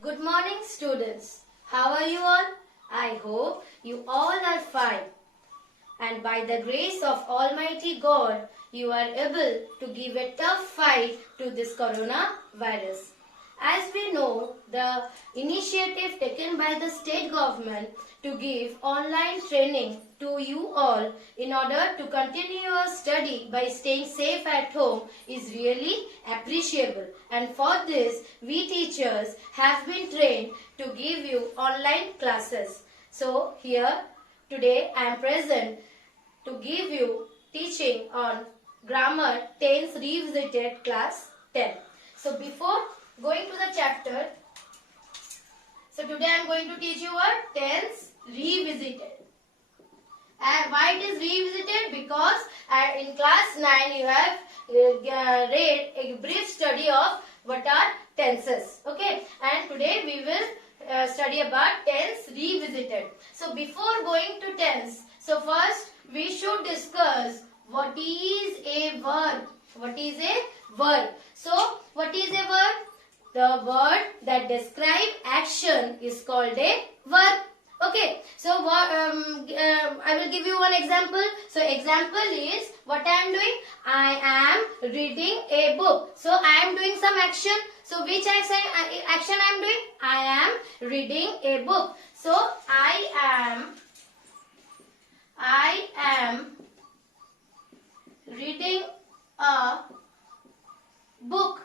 Good morning, students. How are you all? I hope you all are fine. And by the grace of Almighty God, you are able to give a tough fight to this coronavirus. As we know, the initiative taken by the state government to give online training to you all in order to continue your study by staying safe at home is really appreciable. And for this, we teachers have been trained to give you online classes. So here, today I am present to give you teaching on grammar tense revisited class 10. So before going to the chapter, so today I am going to teach you a tense revisited. And why it is revisited? Because in class 9 you have read a brief study of what are tenses. Okay, and today we will study about tense revisited. So before going to tense, so first we should discuss what is a verb. What is a verb? So what is a verb? The word that describe action is called a verb. Okay, so I will give you one example. So example is what I am doing. I am reading a book. So I am doing some action. So which action I am doing? I am reading a book. So I am reading a book.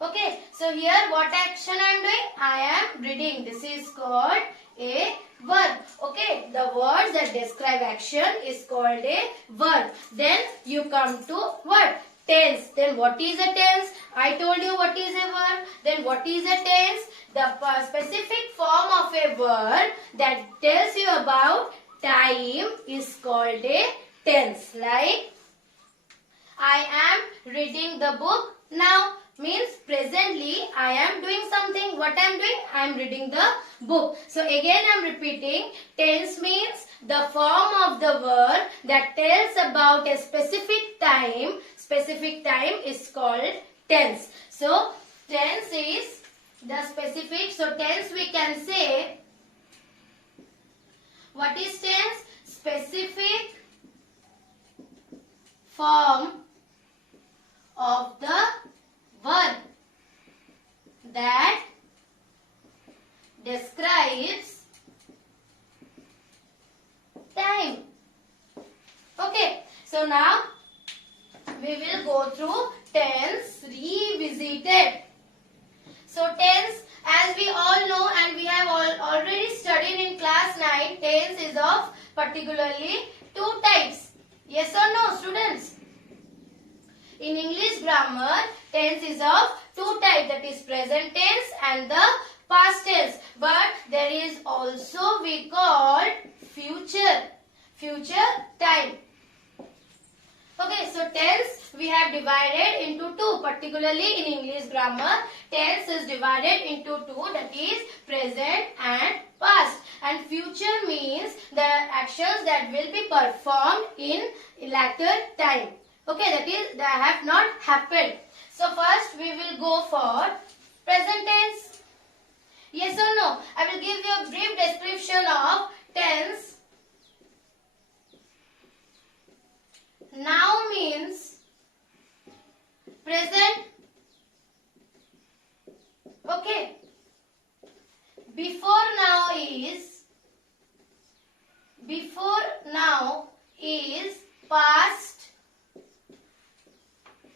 Okay, so here what action I am doing? I am reading. This is called a verb. Okay, the words that describe action is called a verb. Then you come to what? Tense. Then what is a tense? I told you what is a verb. Then what is a tense? The specific form of a verb that tells you about time is called a tense. Like I am reading the book now. Means presently I am doing something. What I am doing? I am reading the book. So again I am repeating. Tense means the form of the verb that tells about a specific time. Specific time is called tense. So tense is the specific. So tense we can say. What is tense? Specific form of the verb that describes time. Okay, so now we will go through tense revisited. So tense, as we all know and we have already studied in class 9, tense is of particularly two types. Yes or no, students? In English grammar, tense is of two types, that is present tense and the past tense. But there is also we call future time. Okay, so tense we have divided into two, particularly in English grammar. Tense is divided into two, that is present and past. And future means the actions that will be performed in later time. Okay, that is that have not happened. So first we will go for present tense. Yes or no? I will give you a brief description of tense. Now means present. Okay. Before now is past.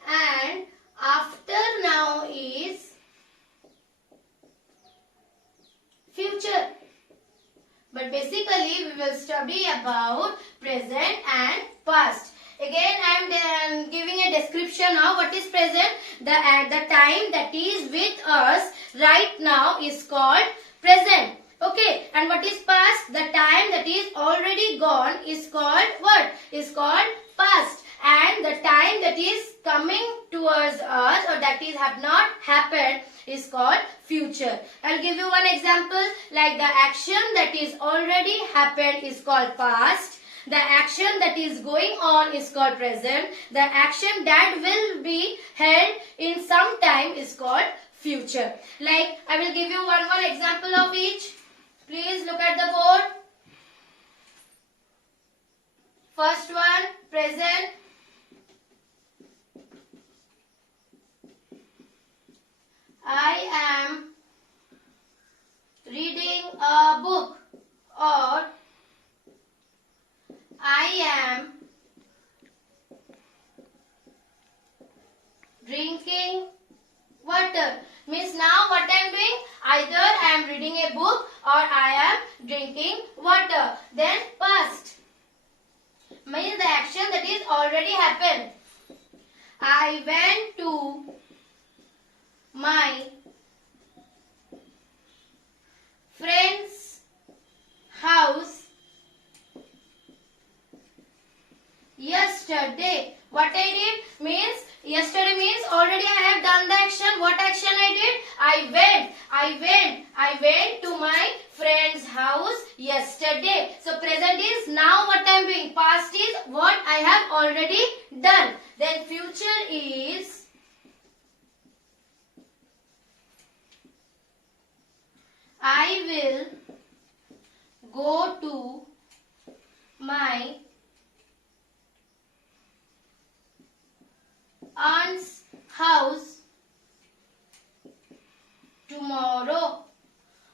And after now is future. But basically we will study about present and past. Again I am giving a description of what is present. The time that is with us right now is called present. Okay, and what is past? The time that is already gone is called what? Is called past. And the time that is coming towards us or that is have not happened is called future. I'll give you one example. Like the action that is already happened is called past. The action that is going on is called present. The action that will be held in some time is called future. Like I will give you one example of each. Please look at the board. First one, present. I am reading a book, or I am drinking water. Means now what I am doing? Either I am reading a book or I am drinking water. Then past means the action that is already happened. I went to my friend's house yesterday. What I did means yesterday means already I have done the action. What action I did? I went to my friend's house yesterday. So present is now what I am doing. Past is what I have already done. Then future is I will go to my aunt's house tomorrow.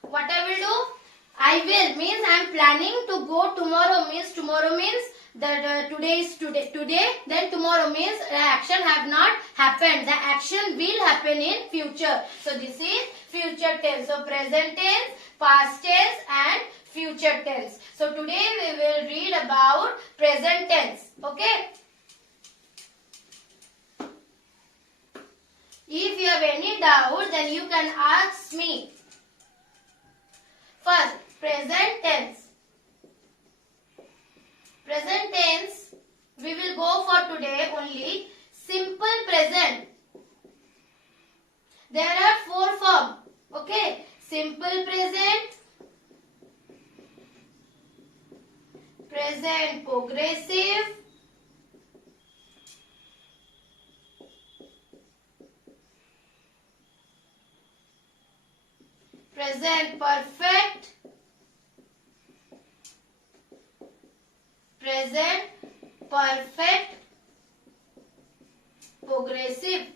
What I will do? I will means I am planning to go tomorrow. Means tomorrow means that today is today. Then tomorrow means the action have not happened. The action will happen in future. So this is future tense. So present tense, past tense and future tense. So today we will read about present tense. Okay. If you have any doubt, then you can ask me. First, present tense. Present tense, we will go for today only simple present. There are 4 forms. Okay, simple present, present progressive, present perfect, present perfect progressive.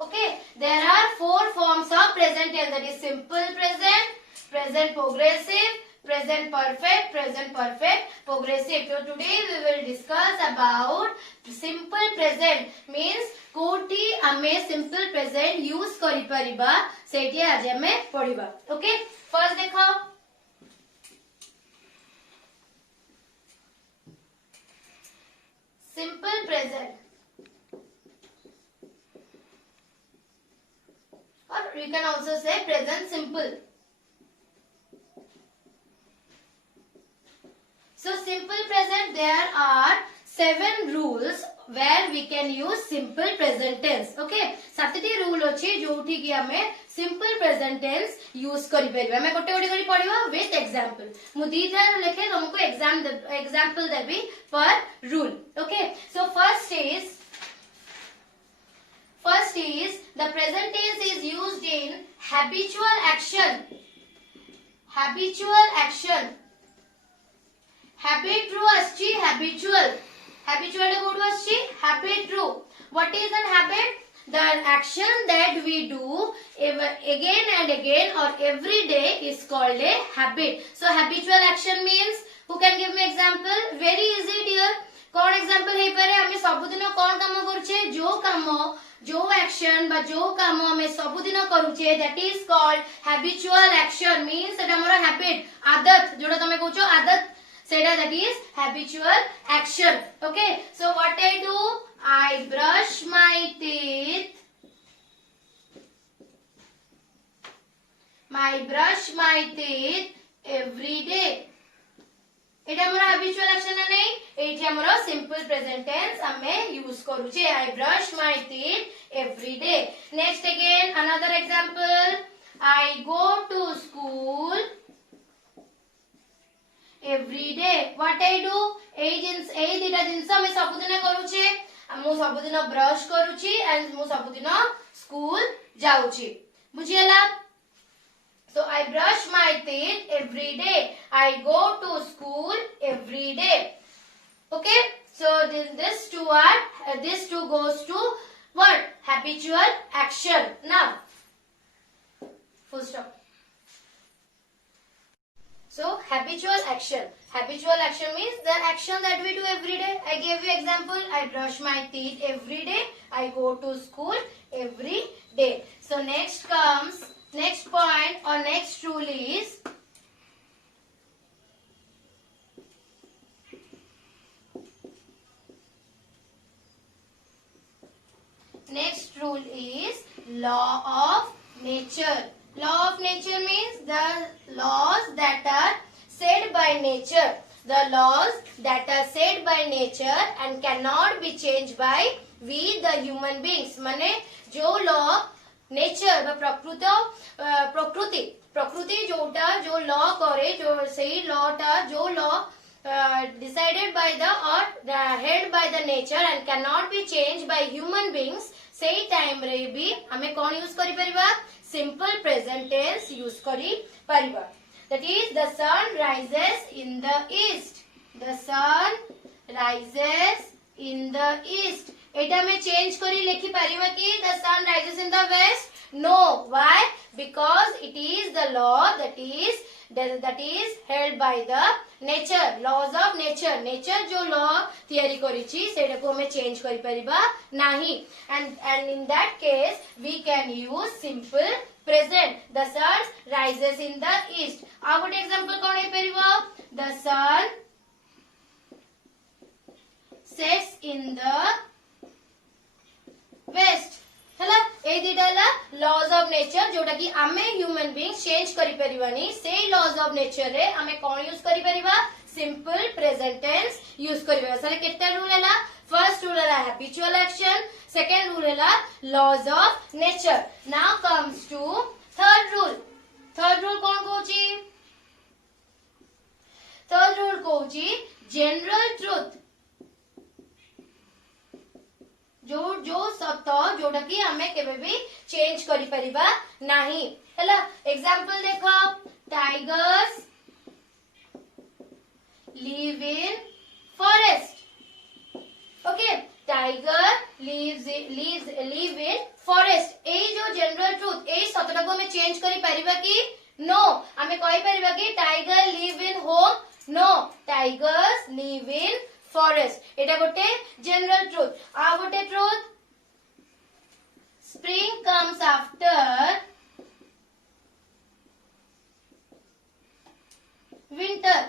Okay, there are 4 forms of present tense, that is simple present, present progressive, present perfect, progressive. So today we will discuss about simple present. Means कोटी आमे simple present use करि परिबा सेठी आज हमें पढिबा. Okay, first देखो simple present, or you can also say present simple. So simple present, there are 7 rules where we can use simple present tense. Okay, 7टी rule अछि जोठी कि हमें simple present tense यूज करि परिबा. हमें गोटे गोटे करि पढिबा विथ एग्जांपल. मु दीटा लेखे तुमको एग्जांपल देबी पर rule. Okay, so first is the present tense is used in habitual action. Habitual action. Habit true aschi habitual. Habitual go to aschi habit true. What is an habit? The action that we do again and again or every day is called a habit. So habitual action means, who can give me example? Very easy dear. कौन example हे पारे? हमें सबुदिन कौन काम करूछे? जो काम जो action बा जो काम हमें सबुदिन करूछे, that is called habitual action. means सेटा हमर हैबिट, आदत, जोडा तमे कहूछो आदत, सेटा that is habitual action. Okay, so what I do? I brush my teeth. brush my teeth every day. एटा हमर habitual action ना नहीं, एठी हमर simple present tense हमें use करूछे. I brush my teeth every day. Next again another example. I go to school every day. What I do? एई दिटा जिंस हमें सबुदिन करूछे. मु सबुदिन brush करूची and मु सबुदिन school जाऊची बुझियला so I brush my teeth every day I go to school every day okay so this two are this two goes to what habitual action now full stop so habitual action means the action that we do every day I gave you example I brush my teeth every day I go to school every day so next comes next point or next rule is law of nature. Law of nature means the laws that are said by nature. The laws that are said by nature and cannot be changed by we the human beings. माने जो law nature प्रकृति जोटा जो law करे जो सही लॉटा जो लॉ डिसाइडेड बाय द और head by the nature and can not be change by human beings सही टाइम रे भी हमें कौन यूज करि परिबा सिंपल प्रेजेंट टेंस यूज करि परिबा that is the sun rises in the east the sun rises in the east एटा में चेंज करी लिखि परिबा कि the sun rises in the west no why because it is the law that is held by the nature laws of nature जो law तैयारी करिछि सेटा को हमें चेंज करि परिबा नाही and in that case we can use simple present the sun rises in the east आ गोटे एग्जांपल कोन हे परिबो the sun sets in the west हैला ए दिटाला लॉज ऑफ नेचर जोटा कि आमे ह्यूमन बीइंग चेंज करि परिबानी से लॉज ऑफ नेचर रे आमे कोन यूज करि परिबा सिंपल प्रेजेंट टेंस यूज करिबा सारे केटा रूल हैला फर्स्ट रूल हैला हैबिचुअल एक्शन सेकंड रूल हैला laws of nature now comes to third rule कोन कहूची थर्ड रूल कहूची जनरल ट्रुथ जो सत जोटा कि हमें केबे भी चेंज करि परिबा नाही हैला एग्जांपल देखो tigers live in forest okay tiger live in forest ए जो जनरल ट्रुथ ए सतटा को हमें चेंज करि परिबा कि नो हमें कहि परिबा कि tiger live in home no tigers live in forest एटा गोटे जनरल ट्रुथ आ गोटे truth spring comes after winter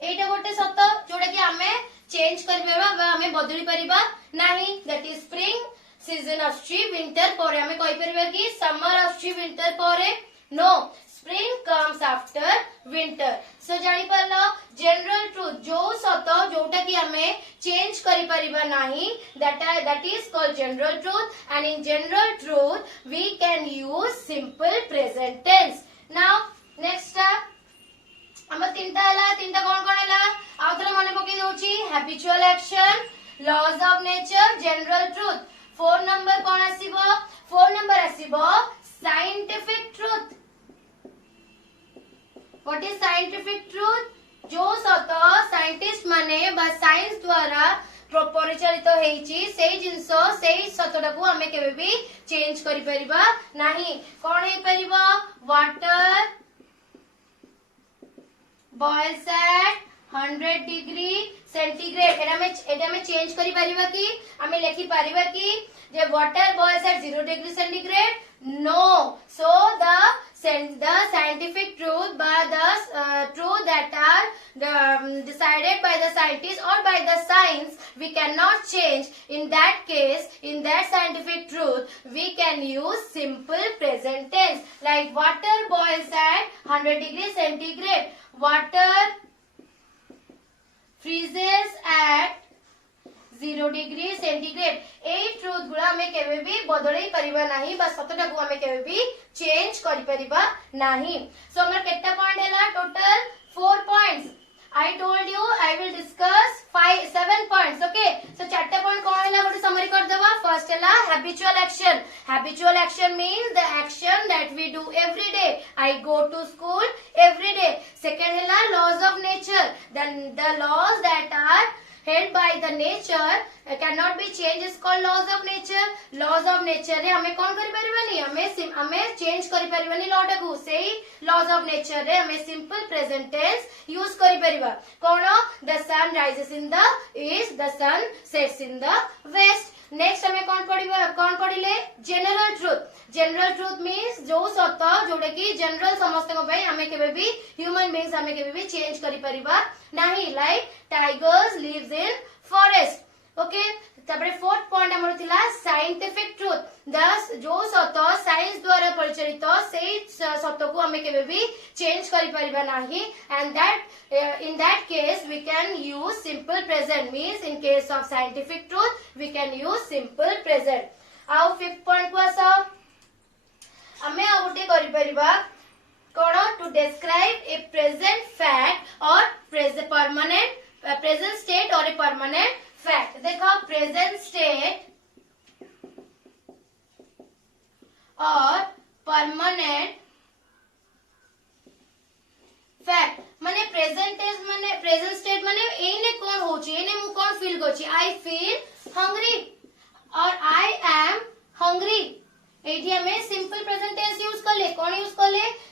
एटा गोटे सत जोटा कि हमें चेंज करिबा बा हमें बदली परिबा नाही दैट इज स्प्रिंग सीजन आछी विंटर परे हमें कहि परिबा कि समर आछी विंटर परे no spring comes after winter so जानी परलो जनरल ट्रुथ जो सत जोटा कि हमें चेंज करि परिबा नाही that is called general truth and in general truth we can use simple present tense now next हम तीनटा कोन हला आउथरे माने पकई दोची habitual action laws of nature general truth 4 number कोन आसीबो 4 नंबर आसीबो scientific truth what is scientific truth जो सत साइंटिस्ट माने बा साइंस द्वारा परिचालित हेची सेही जिंसो सेही सतटा को हमें केबे भी चेंज करि परिबा नाही कोन हे परिबा water boils at 100 degree centigrade एटा में चेंज करि परिबा कि हमें लिखि परिबा कि जे water boils at 0 degree centigrade no so the scientific truth by the truth that are decided by the scientists or by the science we cannot change in that case in that scientific truth we can use simple present tense like water boils at 100 degree centigrade water freezes at 0 degree centigrade A truth गुला हमें केबे भी बदलई परिबा नाही बा सतटा को हमें केबे भी चेंज करि परिबा नाही सो हमर केटा पॉइंट हैला total 4 points I told you I will discuss 7 points okay so चारटा पॉइंट कोन हैला गोटे hela habitual action. Habitual action means the action that we do every day. I go to school every day. Second hela laws of nature. Then the laws that are held by the nature cannot be changed is called laws of nature. Laws of nature रे हमें कौन करी परिवानी हमें change करी परिवानी law टाकू सेही laws of nature रे हमें simple present tense use करी परिवा कौन the sun rises in the east, the sun sets in the west. Next हमें कौन पढ़िले general truth. General truth means जो सत जोटा कि जनरल समस्त हमें केबे भी ह्यूमन बीइंग्स हमें केबे भी चेंज करि परिबा नाही. Like tigers lives in forest. Okay तापरे फोर्थ पॉइंट हमर थिला साइंटिफिक ट्रुथ. दस जो सत साइंस द्वारा परिचालित सेही सत को हमें केबे भी चेंज करि परिबा नाही. And that in that case we can use simple present. Means in case of scientific truth we can use simple present. आउ फिफ्थ पॉइंट को आसा हमें आ गोटे करि परिबा कोन to describe a present fact or permanent present state or a permanent fact. देखो present state or permanent fact माने प्रेजेंट स्टेट माने एने कोन होची एने मु कोन फील करची. I feel hungry or I am hungry. एठी हमें सिंपल प्रेजेंट टेंस यूज करले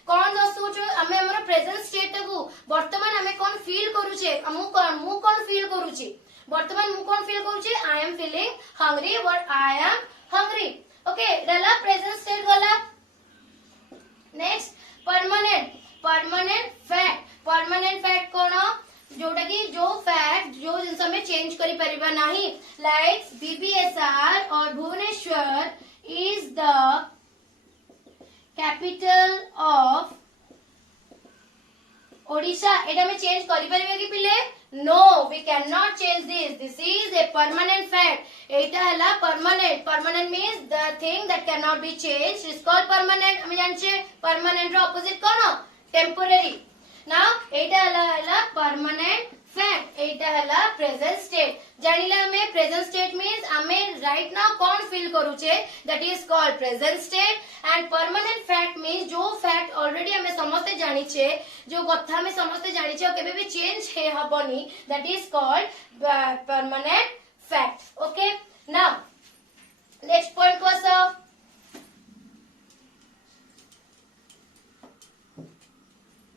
कोन वस्तु जो हमें हमर प्रेजेंट स्टेट को वर्तमान हमें कोन फील करूचे मु कोन फील करूची वर्तमान मु कोन फील करूची I am feeling hungry or I am hungry. Okay रला प्रेजेंट स्टेट गला. नेक्स्ट परमानेंट फैक्ट कोन जोटा कि जो फैक्ट जो जिनस में चेंज करि परिबा नाही. Like BBSR or Bhubaneswar is the capital of Odisha. एटा में चेंज करि परिबा कि पिले no we can not change this is a permanent fact. एटा हला permanent means the thing that can not be changed is called permanent. हम जानछे परमानेंट रो ऑपोजिट कोन टेम्पोररी. नाउ एटा हला परमानेंट फैक्ट. एटा हला प्रेजेंट स्टेट. जानिला हमें प्रेजेंट स्टेट मींस हमें राइट नाउ कौन फील करूचे that is called present state. And permanent fact means जो फैक्ट ऑलरेडी हमें समस्त जानिछे जो कथा हमें समस्त जानिछे और केबे भी चेंज हे हबनी that is called permanent fact. Okay now next point was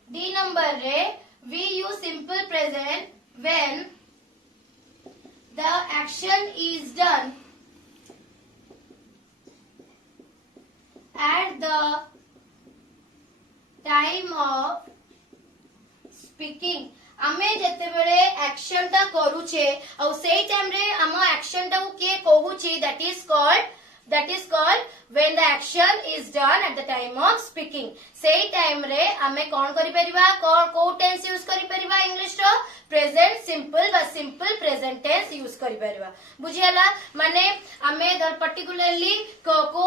D number रे we use simple present when the action is done at the time of speaking. आमे जते बेले एक्शन ता करूचे और सेही टाइम रे हम एक्शन ता को के कहूची that is called when the action is done at the time of speaking. सेही टाइम रे आमे कोन करि परिबा को टेंस यूज करि परिबा इंग्लिश रो प्रेजेंट सिंपल बा सिंपल प्रेजेंट टेंस यूज करि परिबा. बुझियाला माने आमे दर पर्टिकुलरली को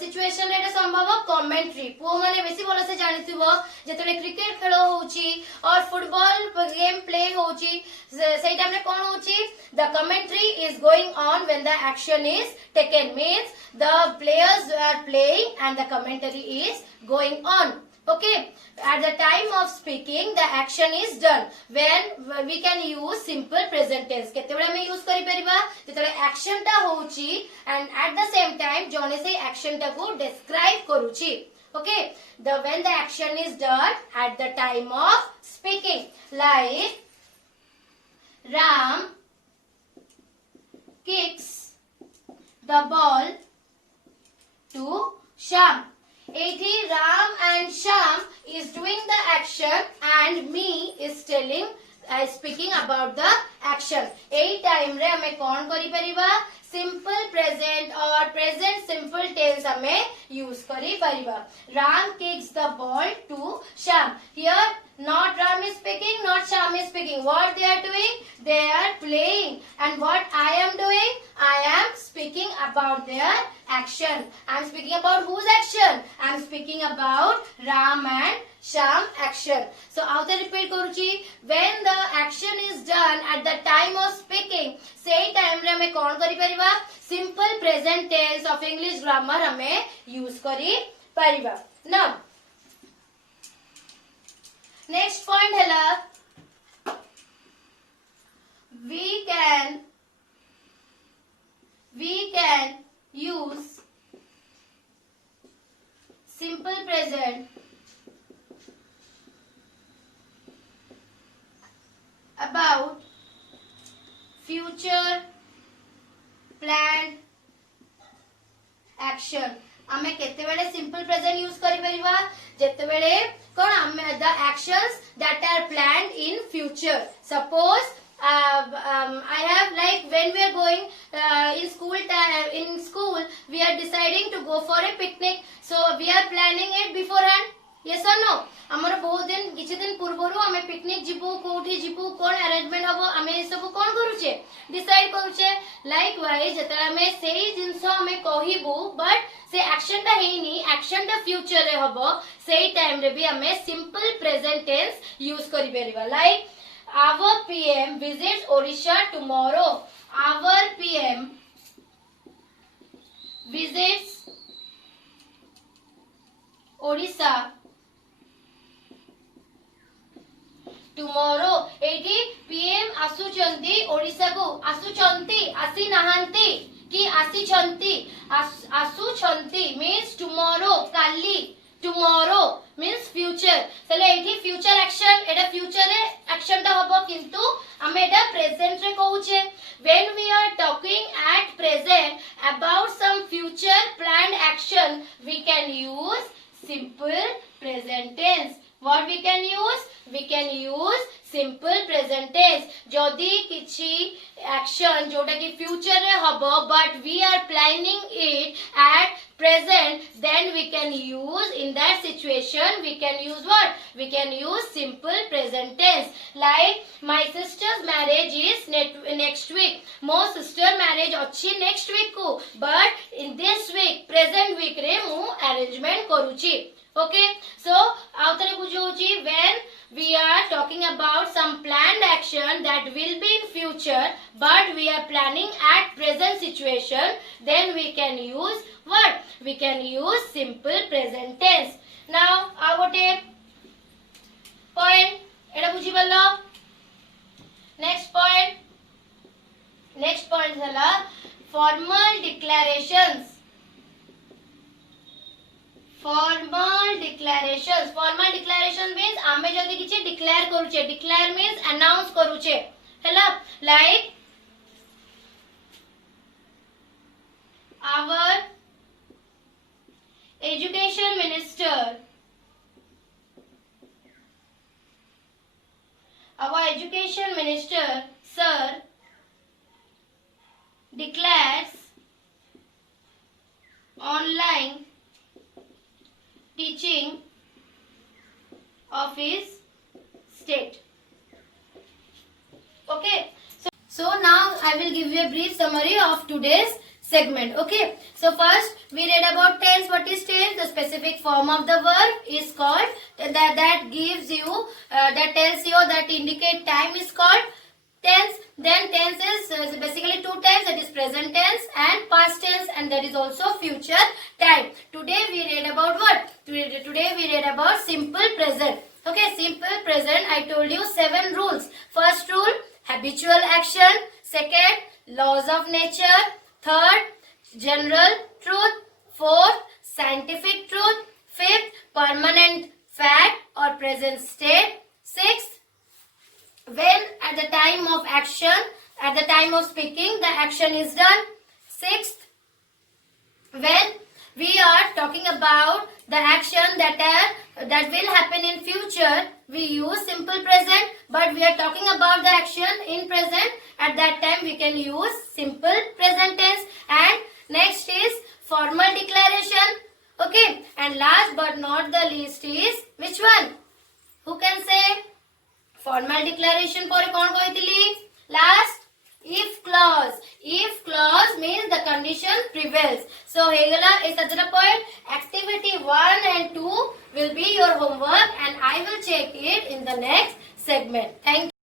सिचुएशन रे संभव कमेंट्री पो माने बेसी बोल से जानिथिबो जेतले क्रिकेट खेल होउची और फुटबॉल गेम प्ले होउची सेही टाइम रे कोन होउची the commentary is going on when the action is taken. means the players are playing and the commentary is going on. Okay, at the time of speaking the action is done when we can use simple present tense. केते बेला में use करि परिबा जेतले action ता होउची and at the same time जोने से action ता को describe करूची. Okay, when the action is done at the time of speaking. Like Ram kicks the ball to Sham. Ethi Ram and Sham is doing the action and me is speaking about the action. एही time रे हमें कौन करि परिबा simple present और present simple tense हमें use करि परिबा. Ram kicks the ball to Sham. Here not Ram is speaking, not Sham is speaking. What they are doing? They are playing. And what I am doing? I am speaking about their action. I am speaking about whose action? I am speaking about Ram and Sham action. So after repeat करूची when the action is done at the time of speaking. सेही time रे हमें कौन करि परिबा simple present tense of English grammar हमें use करी परिबा ना। नेक्स्ट पॉइंट है we can use simple present about future planned action। आमे केते बेले सिंपल प्रेजेंट यूज करि परिबा जेते बेले कोन आमे the actions that are planned in future. Suppose I have like when we are going in school we are deciding to go for a picnic, so we are planning it beforehand, yes or no। हमर बहुत दिन किछि दिन पूर्वरु हमें picnic जिबु कोठी जिबु कोन arrangement हबो हमें ए सब कोन करूचे डिसाइड करूचे। लाइक वाइज जतरा हमें सेही जिंस हमें कहिबु बट से एक्शन ता हेनी एक्शन ता फ्यूचर रे हबो सेही टाइम रे भी हमें सिंपल प्रेजेंट टेंस यूज करि परिबा। Like our PM visits Odisha tomorrow। our PM visits Odisha tomorrow। एठी PM आसुचंती ओडिसा को आसुचंती आसी नहांती कि आसीचंती आसुचंती मींस टुमारो काली टुमारो मींस फ्यूचर। चले एठी फ्यूचर एक्शन एटा फ्यूचर रे एक्शन ता हबो किंतु हमें एटा प्रेजेंट रे कहूचे। When we are talking at present about some future planned action we can use simple present tense. What we can use? We can use simple present tense। जदि किछि action जोटा कि future रे हबो but we are planning it at present, then we can use in that situation we can use what? We can use simple present tense। Like my sister's marriage is next week। मो sister marriage अछि next week को but in this week present week रे मु arrangement करूची। Okay, so outere buझौची when we are talking about some planned action that will be in future but we are planning at present situation, then we can use what? We can use simple present tense। Now agote point एटा बुझी बल्लो। next point हला formal declarations। formal declaration means आमे जदी किछि declare करूचे। Declare means announce करूचे हैला। Like our education minister sir declares online teaching of his state। Okay, so now I will give you a brief summary of today's segment। Okay, so first we read about tense। what is tense? The specific form of the verb is called that gives you that tells you that indicate time is called tense। then tense is basically two types, that is present tense and past tense, and there is also future time। today we read about what? Today we read about simple present। okay, simple present I told you 7 rules। first rule habitual action, second laws of nature, third general truth, fourth scientific truth, fifth permanent fact or present state, sixth when at the time of action, at the time of speaking the action is done, sixth when we are talking about the action that will happen in future we use simple present, but we are talking about the action in present at that time we can use simple present tense। and next is formal declaration। okay, and last but not the least is which one? who can say? formal declaration पर कौन कहितली last if clause। if clause means the condition prevails। so हेगला A 17 point। activity 1 and 2 will be your homework and I will check it in the next segment। thank you।